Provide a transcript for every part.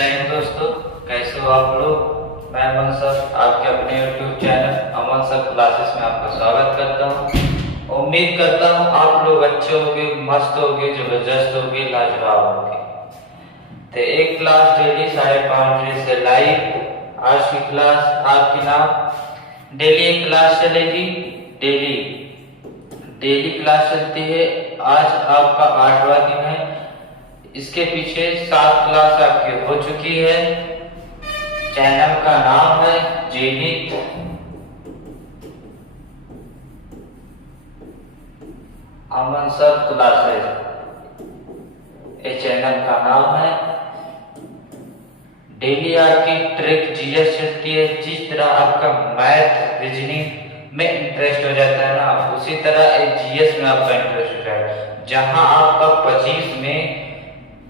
जय हिंद दोस्तों, कैसे हो आप लोग। मैं अमन सर आपके अपने YouTube चैनल अमन सर क्लासेस में आपका स्वागत करता हूँ। उम्मीद करता हूँ आप लोग अच्छे होंगे, मस्त होंगे, जबरदस्त होंगे, लाजवाब होंगे। तो एक क्लास डेली 5:30 बजे से लाइव। आज की क्लास आपके नाम डेली एक क्लास चलेगी। डेली डेली क्लास चलती है। आज आपका 8वां दिन है। इसके पीछे 7 क्लास आपकी हो चुकी है। चैनल का नाम है जेनिक अमन सर क्लासेस। ये चैनल का नाम है। डेली आपकी ट्रिक जीएस चलती है। जिस तरह आपका मैथ रीजनिंग में इंटरेस्ट हो जाता है ना, उसी तरह एक जीएस में आपका इंटरेस्ट हो जाए। जहां आपका 25 में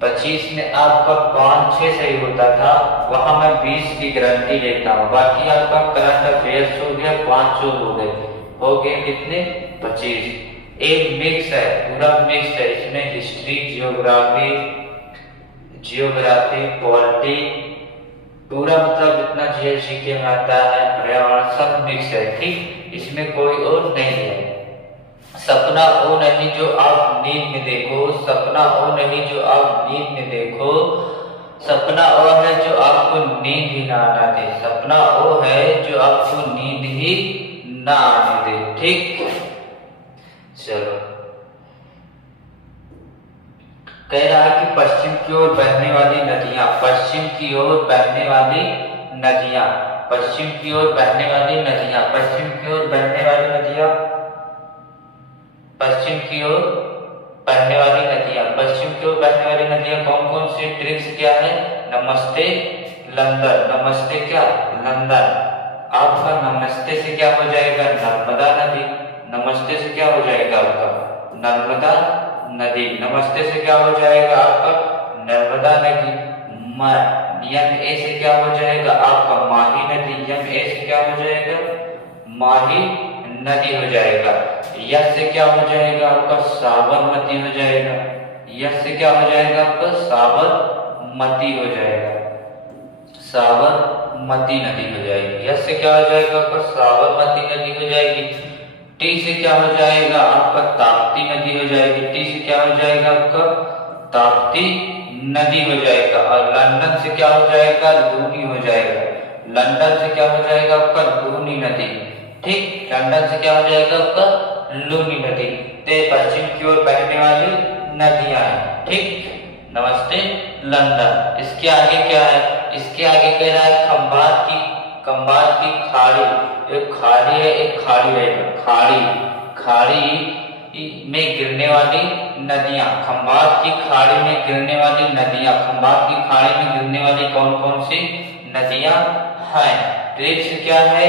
आपका 5-6 सही होता था, वहां मैं 20 की गारंटी लेता हूँ। बाकी आपका करंट अफेयर्स हो गया, 5 हो गए कितने 25। एक मिक्स है, पूरा मिक्स है। इसमें हिस्ट्री, जियोग्राफी, पॉलिटी, पूरा मतलब जितना जीएस जीके में आता है, पर्यावरण, सब मिक्स है। ठीक, इसमें कोई और नहीं है। सपना वो नहीं जो आप नींद में देखो, सपना वो नहीं जो आप नींद में देखो, सपना वो है जो आपको नींद ही ना आने दे, सपना वो है जो आपको नींद ही ना आने दे। ठीक, चलो। कह रहा है कि पश्चिम की ओर बहने वाली नदियां, पश्चिम की ओर बहने वाली नदियां, पश्चिम की ओर बहने वाली नदियां, पश्चिम की ओर बहने वाली नदियां, पश्चिम की ओर बहने वाली नदियां, पश्चिम की ओर बहने वाली नदियां कौन कौन सी। ट्रिक्स क्या है। नमस्ते लंदन, नमस्ते क्या लंदन। आपका नमस्ते से क्या हो जाएगा, नर्मदा नदी। नमस्ते से क्या हो जाएगा आपका नर्मदा नदी। नमस्ते से क्या हो जाएगा आपका नर्मदा नदी। यम ए से क्या हो जाएगा आपका माही नदी। यम ए से क्या हो जाएगा माही नदी हो जाएगा। यस से क्या हो जाएगा आपका साबरमती हो जाएगा। यस से क्या हो जाएगा आपका साबरमती हो जाएगा, साबरमती नदी हो जाएगी। यस से क्या हो जाएगा आपका साबरमती नदी हो जाएगी। टी से क्या हो जाएगा आपका ताप्ती नदी हो जाएगी। टी से क्या हो जाएगा आपका ताप्ती नदी हो जाएगा। और लंदन से क्या हो जाएगा लूनी हो जाएगा। लंदन से क्या हो जाएगा आपका लूनी नदी। ठीक, लंदन से क्या हो जाएगा आपका लूनी नदी। ते पश्चिम की ओर बहने वाली नदियां हैं। ठीक, नमस्ते लंदन। इसके आगे क्या है, इसके आगे कह रहा है खंबात की खाड़ी। एक खाड़ी है, एक खाड़ी रहेगा। खाड़ी में गिरने वाली नदियां, खंबात की खाड़ी में गिरने वाली नदियां, खंबात की खाड़ी में गिरने वाली कौन कौन सी नदियां हैं। ट्रिक्स क्या है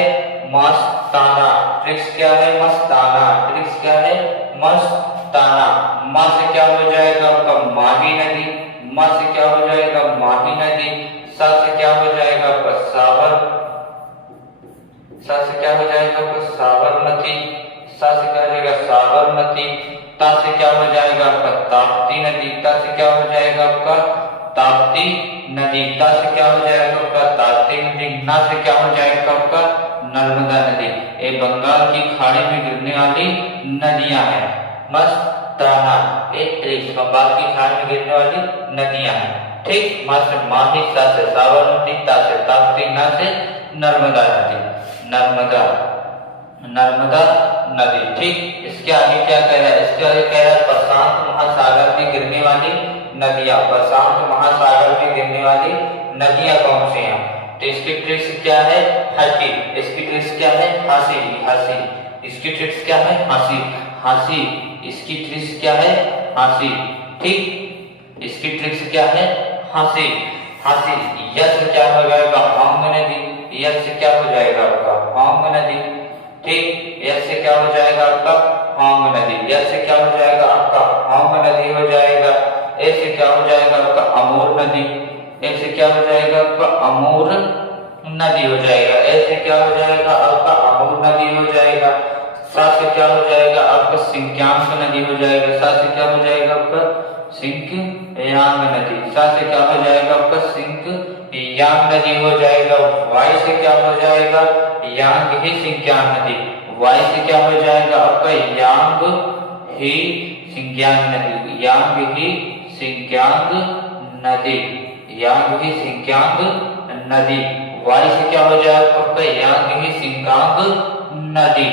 मस्ताना। ट्रिक्स क्या है मस्ताना। ट्रिक्स क्या है मस्ताना। मां से क्या हो जाएगा आपका माही नदी। मां से क्या हो जाएगा माही नदी। सा से क्या हो जाएगा आपका सा से क्या हो जाएगा आपका साबरमती। सा से क्या हो जाएगा साबरमती। ता से क्या हो जाएगा आपका ताप्ती नदी। ता से क्या हो जाएगा आपका ताप्ती नदी। ता से क्या हो जाएगा आपका ताप्ती नदी। ना से क्या हो जाएगा आपका नर्मदा नदी। ये बंगाल की खाड़ी में गिरने वाली नदियां हैं। मस्ताना एक बंगाल की खाड़ी में गिरने वाली नदियां हैं। ठीक, मस्त माही, सा से साबरमती, ता से ताप्ती, ना से नर्मदा नदी, नर्मदा नदी। ठीक, इसके आगे क्या कह रहा है, इसके आगे कह रहा है प्रशांत महासागर में गिरने वाली नदियां। प्रशांत महासागर में गिरने वाली नदियां कौन सी हैं। तो इसकी ट्रिक्स क्या है हंसी। इसकी ट्रिक्स क्या है हंसी। इसकी ट्रिक्स क्या है हंसी। इसकी ट्रिक्स क्या है हंसी। ठीक, इसकी ट्रिक्स क्या है हंसी। यस क्या हो जाएगा हांग नदी। यस से क्या हो जाएगा आपका हांग नदी। ठीक, यस से क्या हो जाएगा आपका हांग नदी। यस से क्या हो जाएगा आपका हांग नदी हो जाएगा। ए से क्या हो जाएगा आपका अमूर नदी। ए से क्या हो जाएगा आपका अमूर नदी हो जाएगा। ए से क्या हो जाएगा आपका अमूर नदी हो जाएगा। सा से क्या हो जाएगा आपका सिंक्यांग नदी हो जाएगा। सा से क्या हो जाएगा आपका सिंकयांग नदी। सा से क्या हो जाएगा आपका सिंक यांग नदी हो जाएगा, वाई से क्या हो जाएगा, यांग ही सिंक्यांग नदी, वाई से क्या हो जाएगा आपका यांग ही सिंक्यांग नदी, यांग ही सिंक्यांग नदी, यांग ही सिंक्यांग नदी, वाई से क्या हो जाएगा आपका यांग ही सिंक्यांग नदी।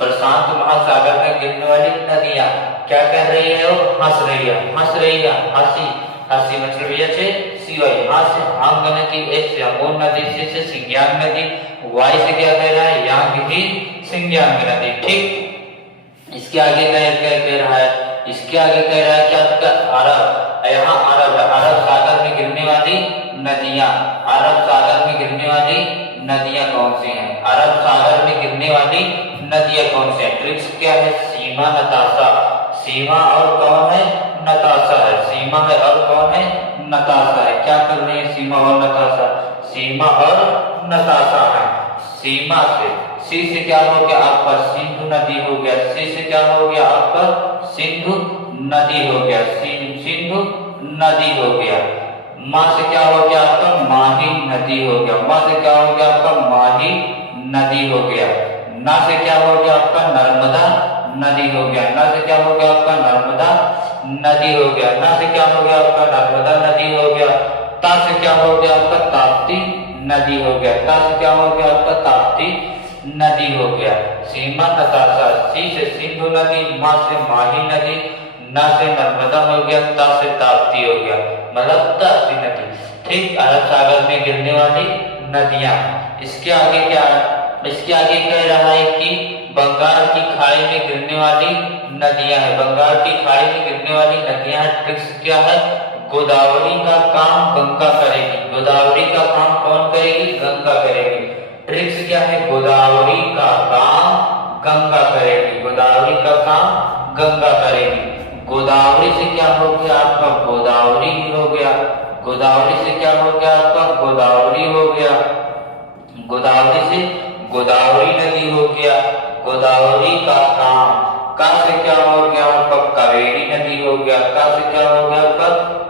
प्रशांत महासागर में गिरने वाली नदियां क्या कर रही है, वो हंस रही है, हंस रही है, हंसी हंसी मतलब ये छे सिवाय हास्य हांग नदी, एस यमुन नदी से सिंक्यांग नदी, वाई से क्या कह रहा है यांग ही सिंक्यांग नदी। ठीक, इसके आगे क्या कह रहा है, इसके आगे कह रहा है क्या आपका अरब, यहाँ अरब सागर में गिरने वाली नदियां, अरब सागर में गिरने वाली नदियां कौन सी हैं, अरब सागर में गिरने वाली नदियां कौन सी हैं। ट्रिक्स क्या है, सीमा नताशा, सीमा और कौन है नताशा है, सीमा है और कौन है नताशा है। क्या कर रहे हैं सीमा और नताशा, सीमा और नताशा है। सीमा से सी से क्या हो गया आपका सिंधु नदी हो गया, सी से क्या हो गया आपका सिंधु नदी हो गया, सिंधु नदी हो गया। मां से क्या हो गया आपका माही नदी हो गया, मां से क्या हो गया आपका माही नदी हो गया। ना से क्या हो गया आपका नर्मदा नदी हो गया, ना से क्या हो गया आपका नर्मदा नदी हो गया, ना से क्या हो गया आपका नर्मदा नदी हो गया। ता से क्या हो गया आपका ताप्ती नदी हो गया, ता से क्या हो गया आपका ताप्ती नदी हो गया। सीमा नताशा, सी से सिंधु नदी, मां से माही नदी, ना से नर्मदा हो गया, ता से ताप्ती हो गया, मतलब ताप्ती नदी। ठीक, अरब सागर में गिरने वाली नदियां। इसके आगे क्या, इसके आगे कह रहा है कि बंगाल की खाड़ी में गिरने वाली नदियां है, बंगाल की खाड़ी में गिरने वाली नदियां। ट्रिक्स क्या है, गोदावरी का काम गंगा करेगी, गोदावरी का काम कौन करेगी, गंगा करेगी। ट्रिक्स क्या है, गोदावरी का काम गंगा करेगी, गोदावरी का काम गंगा करेगी। गोदावरी से क्या हो गया आपका गोदावरी हो गया, गोदावरी से क्या हो गया आपका गोदावरी हो गया, गोदावरी से गोदावरी नदी हो गया, गोदावरी का काम। का से क्या हो गया आपका कावेरी नदी हो गया, का से क्या हो गया आपका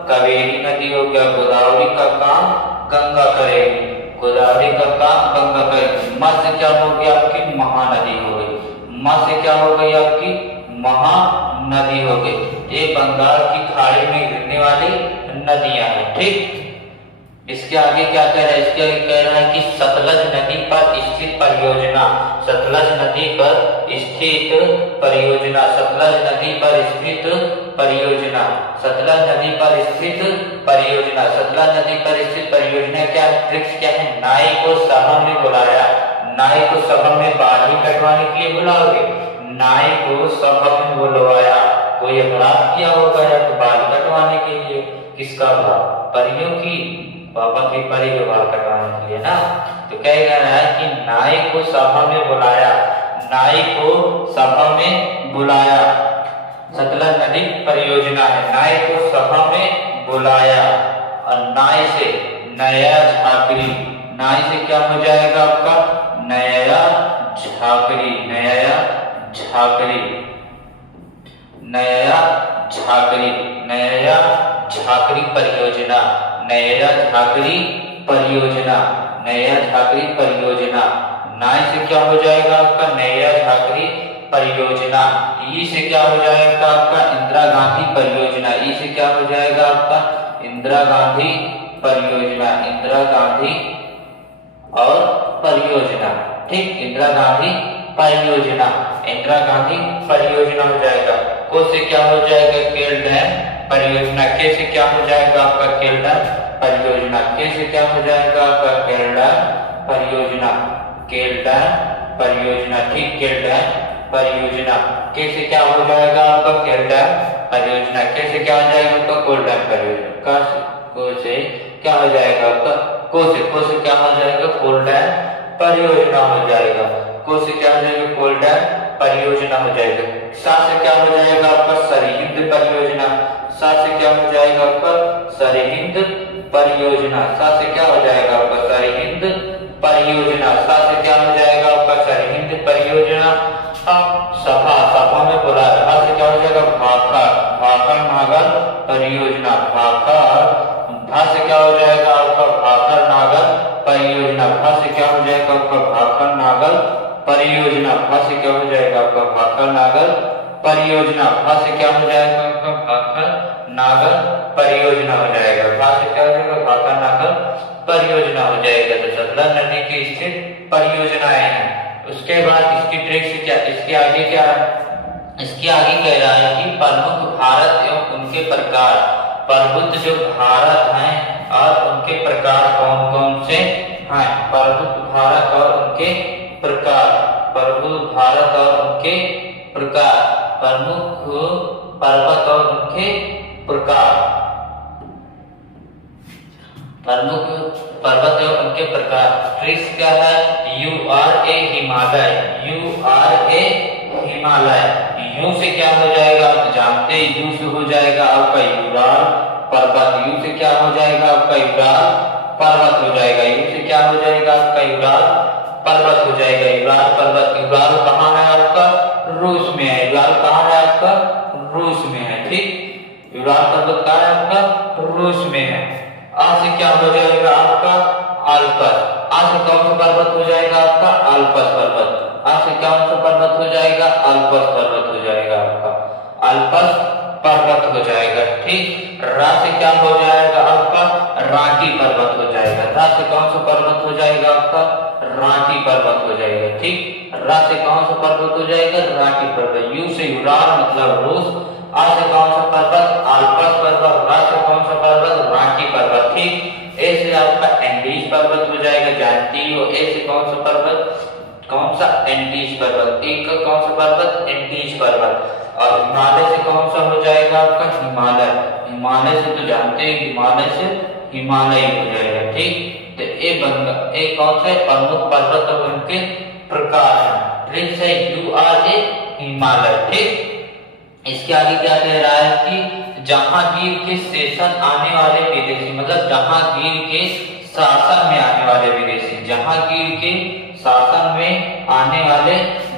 कावेरी नदी हो गया। गोदावरी का काम गंगा करेगी, गोदावरी का काम गंगा करेगी। मां से क्या हो गया आपकी महानदी हो गई, मां से क्या हो गई आपकी महानदी हो गई। ये बंगाल की खाड़ी में गिरने वाली नदियां हैं। ठीक, इसके आगे क्या कह रहा है, इसके आगे कह रहा है कि सतलज नदी पर स्थित परियोजना, सतलज नदी पर स्थित परियोजना, सतलज नदी पर स्थित परियोजना, सतलज नदी पर स्थित परियोजना, सतलज नदी पर स्थित परियोजना। क्या ट्रिक्स क्या है, नाई को सभा में बुलाया, नाई को सभा में बाढ़ी कटवाने के लिए बुलाओगे, नाई को सभा में बुलवाया, कोई अपराध किया होगा या तो बाल कटवाने के लिए, किसका बाल, परियों की, पापा की परी के बाल कटवाने के लिए ना। तो क्या कह रहा है कि नाई को सभा में बुलाया, नाई को सभा में बुलाया, सतलज नदी परियोजना है, नाई को सभा में बुलाया। और नाई से नया झाकरी, नाई से क्या हो जाएगा आपका नया झाकरी, नया झाकरी, नया झाकरी, नया झाकरी परियोजना, नया झाकरी परियोजना, नया झाकरी परियोजना। नाई से क्या हो जाएगा आपका नया झाकरी परियोजना। ई से क्या हो जाएगा आपका इंदिरा गांधी परियोजना, ई से क्या हो जाएगा आपका इंदिरा गांधी परियोजना, इंदिरा गांधी और परियोजना। ठीक, इंदिरा गांधी परियोजना, इंदिरा गांधी परियोजना हो जाएगा। को से क्या हो जाएगा केल डैम परियोजना, के से क्या हो जाएगा आपका केल डैम परियोजना, के से क्या हो जाएगा आपका केल डैम परियोजना, केल डैम परियोजना। ठीक, केल डैम परियोजना। के से क्या हो जाएगा आपका केल डैम परियोजना, के से क्या हो जाएगा आपका कोल डैम परियोजना। को से क्या हो जाएगा आपका को से क्या हो जाएगा कोल डैम परियोजना हो जाएगा, को से क्या हो जाएगा कोल डैम परियोजना हो जाएगा। सा से क्या हो जाएगा आपका सरहिंद परियोजना, सा से क्या हो जाएगा आपका सरहिंद परियोजना, सा से क्या हो जाएगा आपका सरहिंद परियोजना, सा से क्या हो जाएगा आपका सरहिंद परियोजना। सभा, सभा में बोला, भा से क्या हो जाएगा भाखड़, भाखड़ नागर परियोजना, भाखड़ भा से क्या हो जाएगा आपका भाखर नागर परियोजना, भा से क्या हो जाएगा आपका भाखर नागर परियोजना, भा से क्या हो जाएगा आपका भाखर नागर परियोजना, भा से क्या हो जाएगा आपका भाखर नागर परियोजना हो जाएगा, भा से क्या हो जाएगा भाखर नागर परियोजना हो जाएगा। तो सतलज नदी की स्थित परियोजनाएं हैं। उसके बाद इसकी ट्रिक से क्या, इसके आगे क्या है, इसके आगे कह रहा है कि प्रमुख भारत एवं उनके प्रकार, प्रबुद्ध जो भारत हैं और उनके प्रकार कौन कौन से हैं, प्रबुद्ध भारत और उनके प्रकार, प्रबुद्ध भारत और उनके प्रकार, प्रमुख पर्वत और उनके प्रकार, प्रमुख पर्वत और उनके प्रकार। ट्रिक्स क्या है, URA Himalaya, URA Himalaya, you से क्या हो जाएगा आप जानते हैं, यू से हो जाएगा आपका यूराल पर्वत, यू से क्या हो जाएगा आपका यूराल पर्वत हो जाएगा, यू से क्या हो जाएगा आपका यूराल पर्वत हो जाएगा, यूराल पर्वत। यूराल कहाँ है आपका, रूस में है, यूराल कहाँ है आपका रूस में है, ठीक, यूराल पर्वत कहाँ है आपका रूस में है। आ से क्या हो जाएगा आपका आल्पस, आ से कौन सा पर्वत हो जाएगा आपका आल्पस पर्वत, आ से कौन सा पर्वत हो जाएगा आल्पस पर्वत हो जाएगा आपका आल्पस पर्वत हो जाएगा, ठीक। रा से क्या हो जाएगा आपका रांची पर्वत हो जाएगा, रा से कौन सा पर्वत हो जाएगा आपका रांची पर्वत हो जाएगा, ठीक। रा से कौन सा पर्वत हो जाएगा रांची पर्वत। यू से यूराल मतलब रूस, आ से कौन सा पर्वत आल्पस पर्वत, रा से कौन सा पर्वत रांची पर्वत, ठीक। ए से आपका एंडीज पर्वत हो जाएगा, जानती हो, ए से कौन सा पर्वत, कौन सा एंडीज पर्वत, एक का कौन सा पर्वत एंडीज पर्वत। और हिमालय से कौन सा हो जाएगा आपका हिमालय, हिमालय से तो जानते हैं हिमालय से हिमालय हो जाएगा, ठीक। तो ए बंगा, ए कौन से प्रमुख पर्वत और उनके प्रकार हैं, ट्रिक है URA हिमालय, ठीक। इसके आगे क्या कह रहा है कि जहांगीर के शासन आने वाले विदेशी, मतलब जहांगीर के शासन में आने वाले विदेशी, जहांगीर के शासन में आने वाले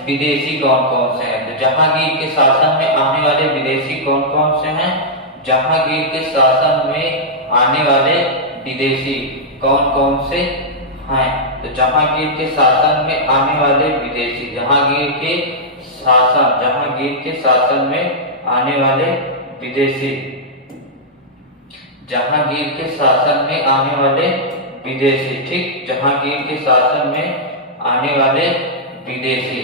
विदेशी कौन कौन से हैं। तो जहांगीर के शासन में आने वाले विदेशी कौन कौन से हैं, जहांगीर के शासन में आने वाले विदेशी कौन कौन से हैं। तो जहांगीर के शासन में आने वाले विदेशी, जहांगीर के शासन, जहांगीर के शासन में आने वाले विदेशी, जहांगीर के शासन में आने वाले विदेशी, ठीक। जहांगीर के शासन में आने वाले विदेशी,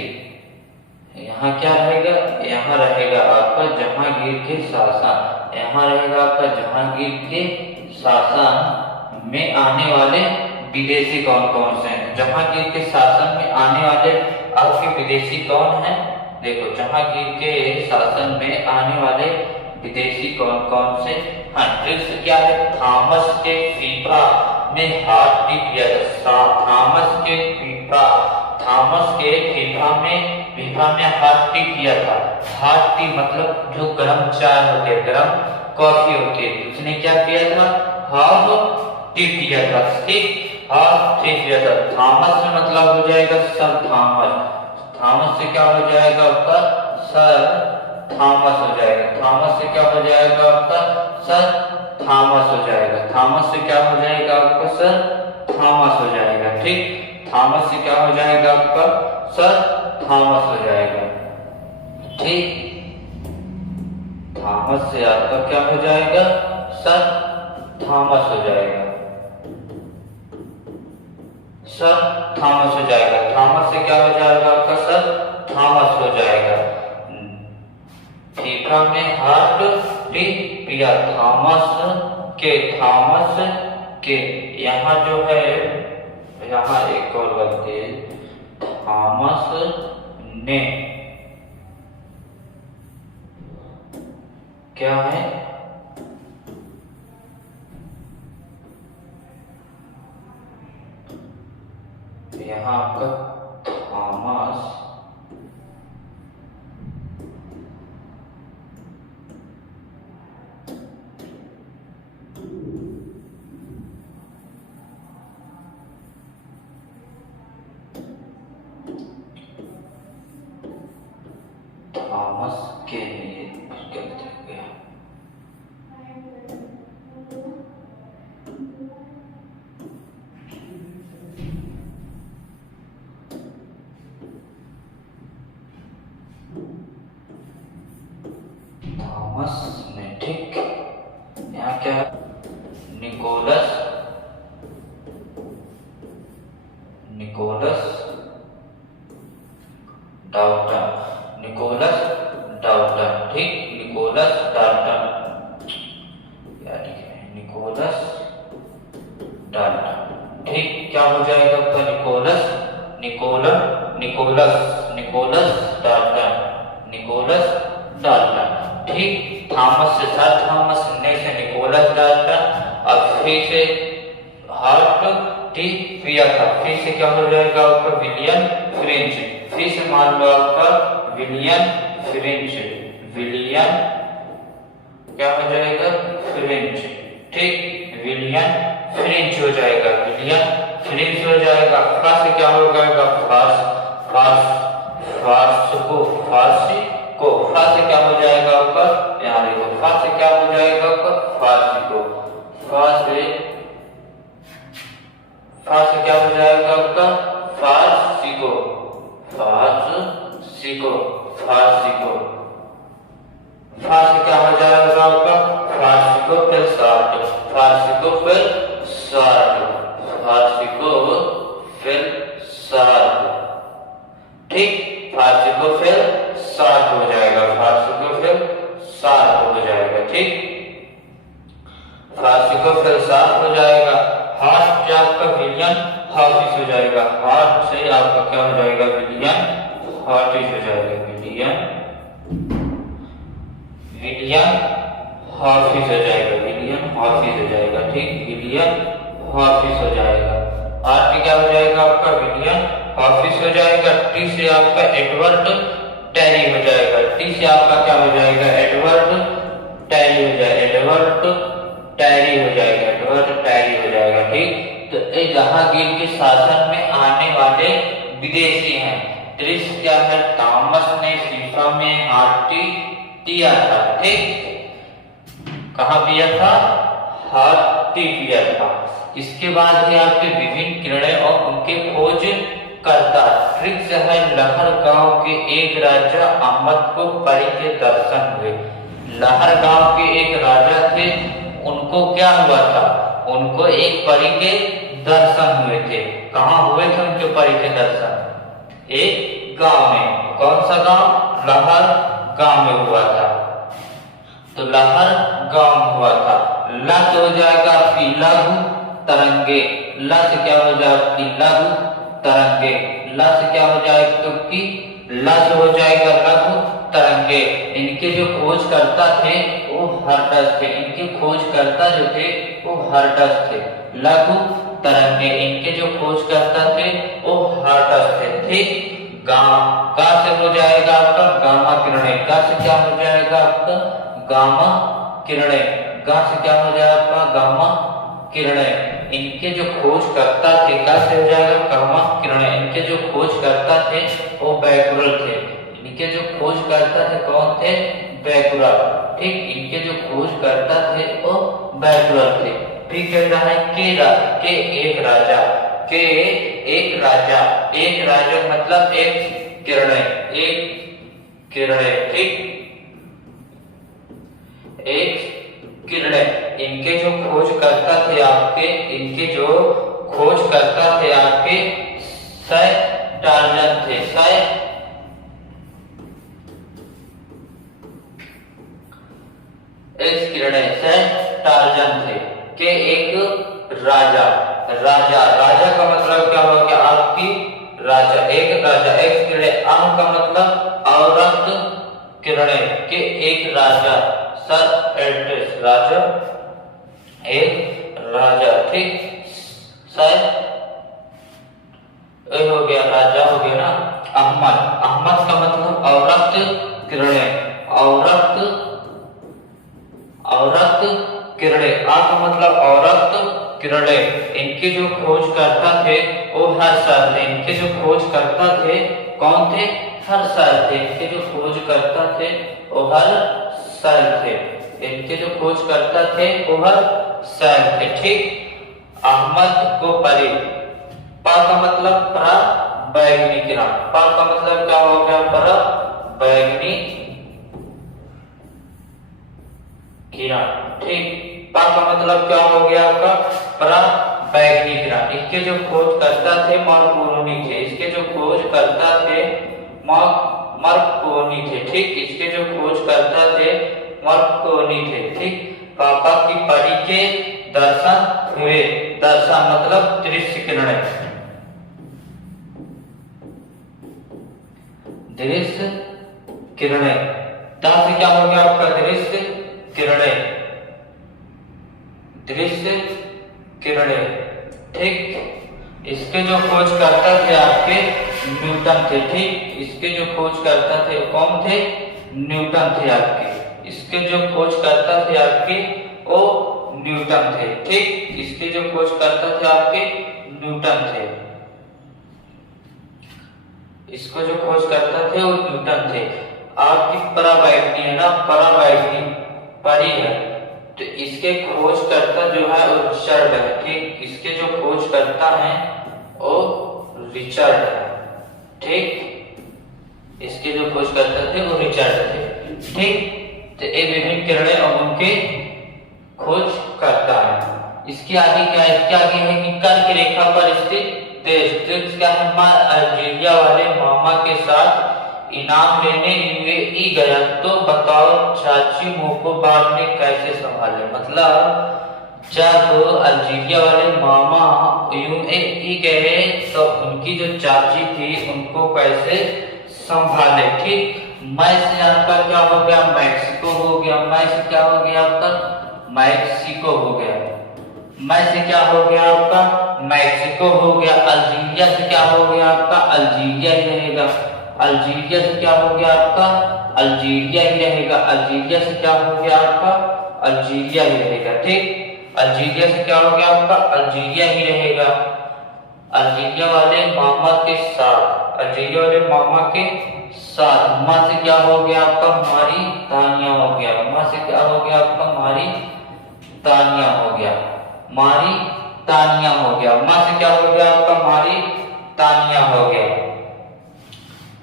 यहाँ क्या रहेगा, यहाँ रहेगा आपका जहांगीर के शासन, यहाँ रहेगा आपका जहांगीर के शासन में आने वाले विदेशी कौन कौन से हैं। जहांगीर के शासन में आने वाले आपके विदेशी कौन है, देखो जहांगीर के शासन में आने वाले विदेशी कौन कौन से हैं। ट्रिक्स क्या है, थॉमस के फीफा ने हाथ टिप किया था, थॉमस के फीफा, थॉमस के फीफा में हाथ टिप किया था। हाथ टी मतलब जो गर्म चाय होती है, गर्म कॉफी होती है, उसने क्या किया था हाथ टिप किया था, ठीक, हाथ टिप किया था। थॉमस में मतलब हो जाएगा सर थॉमस, थॉमस से क्या हो जाएगा आपका सर थॉमस हो जाएगा, थॉमस से क्या हो जाएगा आपका सर थॉमस हो जाएगा, थॉमस से क्या हो जाएगा आपका सर थॉमस हो जाएगा, ठीक। थॉमस से क्या हो जाएगा आपका सर थॉमस हो जाएगा, ठीक। थॉमस से आपका क्या हो जाएगा सर थॉमस हो जाएगा, सर थॉमस हो जाएगा। थॉमस से क्या हो जाएगा आपका सर थॉमस हो जाएगा। फीफा में हाथ टिप किया, थॉमस के यहाँ जो है, यहाँ एक और गलती है, थॉमस ने क्या है, यहाँ आपका थॉमस के लिए गलत हो गया, थॉमस ने, ठीक। यहाँ क्या है, निकोलस डाल्टन, निकोलस डाल्टन, ठीक। निकोलस डाल्टन, क्या लिखे हैं, निकोलस डाल्टन, ठीक। क्या हो जाएगा आपका, निकोलस डाल्टन, ठीक। थॉमस से सर थॉमस, ने से निकोलस डाल्टन। अब फिर से हार्ट, ठीक। फिर से क्या हो जाएगा आपका, विलियम फ्रेंच। फिर से मान लो आपका विलियम फ्रेंच, क्या हो जाएगा, फ्रेंच, ठीक। विलियम फ्रेंच हो जाएगा, हो जाएगा। फा से क्या हो जाएगा, फारसी को। फा से क्या हो जाएगा आपका, यहाँ देखो, फा से क्या हो जाएगा आपका, फारसी को। फा से क्या हो जाएगा आपका, फारसी को। फा से क्या हो जाएगा आपका, फारसी को फिर शार्ट, ठीक। फारसी को फिर शार्ट हो जाएगा, ठीक। फारसी को फिर शार्ट हो जाएगा। हार्ट से आपका विलियम हाफिज हो जाएगा, हार्ट से आपका क्या हो जाएगा, विलियम हाफिज हो जाएगा, विलियम हाफिज हो जाएगा, ठीक। विलियम हाफिज हो जाएगा। आर टी क्या हो जाएगा आपका, विलियम हाफिज हो जाएगा। टी से आपका एडवर्ड टेरी हो जाएगा, टी से आपका क्या हो जाएगा, एडवर्ड टेरी हो जाएगा, ठीक। तो जहांगीर के शासन में आने वाले विदेशी हैं। त्रिश क्या है, थॉमस ने फीफा में हार्टी दिया था, ठीक। कहाँ दिया था, हार्टी दिया था। इसके बाद ही आपके विभिन्न किरणें और उनके खोज करता। ट्रिक्स है, लहर गांव के एक राजा अहमद को परी के दर्शन हुए। लहर गांव के एक राजा थे, उनको क्या हुआ था, उनको एक परी के दर्शन हुए थे। कहाँ हुए थे उनके परी के दर्शन, एक गांव में। कौन सा गांव, लहर गांव में हुआ था। तो लहर गांव में हुआ था। ला से हो जाएगा लघु तरंगे, ला से क्या हो जाएगा, लघु तरंगे। ला से क्या हो जाएगा, क्योंकि ला से हो जाएगा लघु तरंगे। इनके जो खोजकर्ता थे वो हर्टस थे, इनके खोजकर्ता जो थे वो हर्टस थे। लघु तरंगे, इनके जो खोजकर्ता थे वो हर्टस थे, ठीक। गा से हो जाएगा आपका गामा किरणें, गा से क्या हो जाएगा आपका, गामा किरणें। गा से क्या हो जाएगा आपका, गामा किरणें। इनके जो खोजकर्ता थे, गा से हो जाएगा गामा किरणें। इनके जो खोजकर्ता थे वो बैकुलर थे। इनके जो खोजकर्ता थे कौन थे, बैकुलर, ठीक। इनके जो खोजकर्ता थे वो बैकुलर थे। फिर कह रहा है के एक राजा, के एक राजा, एक राजा मतलब एक किरणें, ठीक। एक किरणें। इनके जो खोजकर्ता थे आपके, इनके जो खोजकर्ता थे आपके सर टार्जन थे, एक्स किरणें से टार्जन थे। के एक राजा, राजा का मतलब क्या हो गया आपकी, राजा, एक राजा। एक्स किरणें, आम का मतलब औरत किरणें, के एक राजा, सर एड्रेस, राजा, एक राजा, ठीक। सर हो गया, राजा हो गया ना। अहमद का मतलब औरत किरणें, औरत किरणें। आ का मतलब औरत किरणें। इनके जो खोजकर्ता थे वो हर्षल थे। इनके जो खोजकर्ता थे कौन थे, हर्षल थे। इनके जो खोजकर्ता थे वो हर्षल थे। इनके जो खोजकर्ता थे वो हर्षल थे, ठीक। अहमद को परी, पा का मतलब परा बैगनी किरण, पा का मतलब क्या हो गया, परा बैगनी किरण। ठीक, पा का मतलब क्या हो गया आपका पराबैंगनी किरण। इसके जो खोजकर्ता थे मार्कोनी थे, इसके जो खोजकर्ता थे मार्कोनी थे। ठीक, इसके जो खोजकर्ता थे मार्कोनी थे। ठीक, पापा की परी के दर्शन हुए। दर्शन मतलब दृश्य किरणें, दृश्य किरणें। ता से क्या हो गया आपका दृश्य किरणें, दृश्य किरणें। ठीक, इसके जो खोजकर्ता थे आपके न्यूटन थे। ठीक, इसके जो खोजकर्ता थे कौन थे? न्यूटन थे आपके। इसके जो खोजकर्ता थे आपके वो न्यूटन थे। ठीक, इसके जो खोजकर्ता थे आपके न्यूटन थे। इसको जो खोजकर्ता थे वो न्यूटन थे। आपकी पराबैंगनी है ना, पराबैंगनी परी है, तो इसके खोजकर्ता जो है वो रिचर्ड है। ठीक, इसके जो खोजकर्ता हैं वो रिचर्ड है। ठीक, इसके जो खोजकर्ता थे वो रिचर्ड थे। ठीक, तो ये विभिन्न किरणें और उनके खोजकर्ता है। इसके आगे क्या है? इसके आगे है कि कर्क रेखा पर स्थित देश। क्या है? अल्जीरिया वाले मामा के साथ इनाम लेने यूएई गया, तो बताओ चाची मुंह को बाद में कैसे संभाले। मतलब जब अल्जीरिया वाले मामा यूएई गए तो उनकी जो चाची थी उनको कैसे संभाले। ठीक, मैं से आपका क्या हो गया? मैक्सिको हो गया। मैं से क्या हो गया आपका? मैक्सिको हो गया। मैं से क्या हो गया आपका? मैक्सिको हो गया। अल्जीरिया से क्या हो गया आपका? अल्जीरिया ही रहेगा। अल्जीरिया से क्या हो गया आपका? अल्जीरिया ही रहेगा। अल्जीरिया से क्या हो गया आपका? अल्जीरिया ही रहेगा। ठीक, अल्जीरिया से क्या हो गया आपका? अल्जीरिया ही रहेगा। अल्जीरिया वाले मामा के साथ, अल्जीरिया वाले मामा के साथ। माँ से क्या हो गया आपका? मारी तानिया हो गया। माँ से क्या हो गया आपका? मारी तानिया हो गया। मारी तानिया हो गया। माँ से क्या हो गया आपका? मारी तानिया हो गया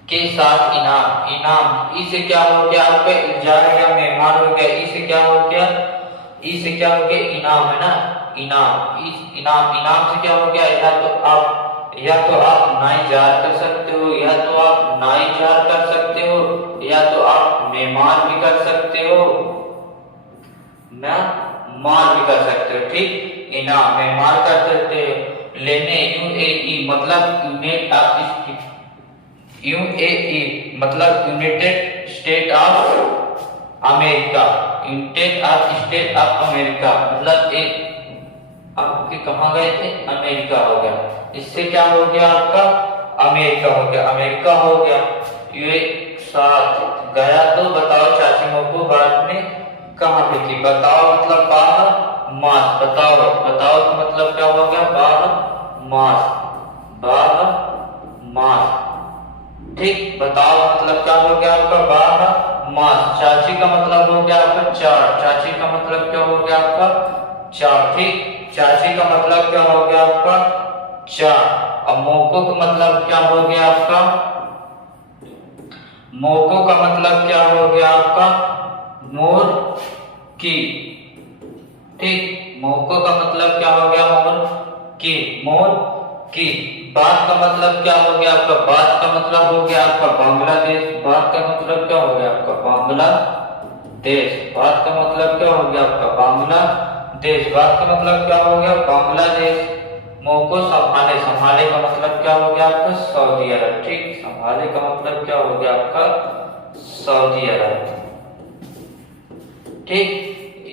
के साथ इनाम। इनाम इसे क्या हो गया आपका? इल्जार या मेहमान हो गया। इसे क्या हो गया? इसे क्या हो गया? इनाम है ना, इनाम। इस इनाम, इनाम से क्या हो गया? या तो आप नाइजार कर सकते हो, या तो आप नाइजार कर सकते हो, या तो आप मेहमान भी कर सकते हो, ना मान भी कर सकते हो। ठीक, इनाम मेहमान कर सकते हो। लेने यूएई मतलब यूएई मतलब United state of America. United state of America मतलब एक आपके कहाँ गए थे? अमेरिका हो गया। इससे क्या हो गया आपका? अमेरिका हो गया। अमेरिका हो गया। ये साथ गया, तो बताओ चाची को बाद में कहाँ पे थी? बताओ मतलब बारह मास। बताओ, बताओ तो मतलब क्या हो गया? 12 मास, 12 मास। ठीक, बताओ मतलब क्या हो गया आपका? 12 मास। चाची का मतलब हो गया आपका 4। चाची का मतलब क्या हो गया आपका? 4। ठीक, चाची का मतलब क्या हो गया आपका? 4। अब मोको का मतलब क्या हो गया आपका? मोको का मतलब क्या हो गया आपका? मोर की। ठीक, मोको का मतलब क्या हो गया? मोर की, मोर की। बात का मतलब क्या हो गया आपका? बात का मतलब हो गया आपका बांग्लादेश। बात का मतलब क्या हो गया आपका? बांग्लादेश। बात का मतलब क्या हो गया आपका? बांग्लादेश। बात का मतलब क्या हो गया? बांग्लादेश। मोको संभाले, संभाले का मतलब क्या हो गया आपका? सऊदी अरब। ठीक, संभाले का मतलब क्या हो गया आपका? सऊदी अरब। ठीक,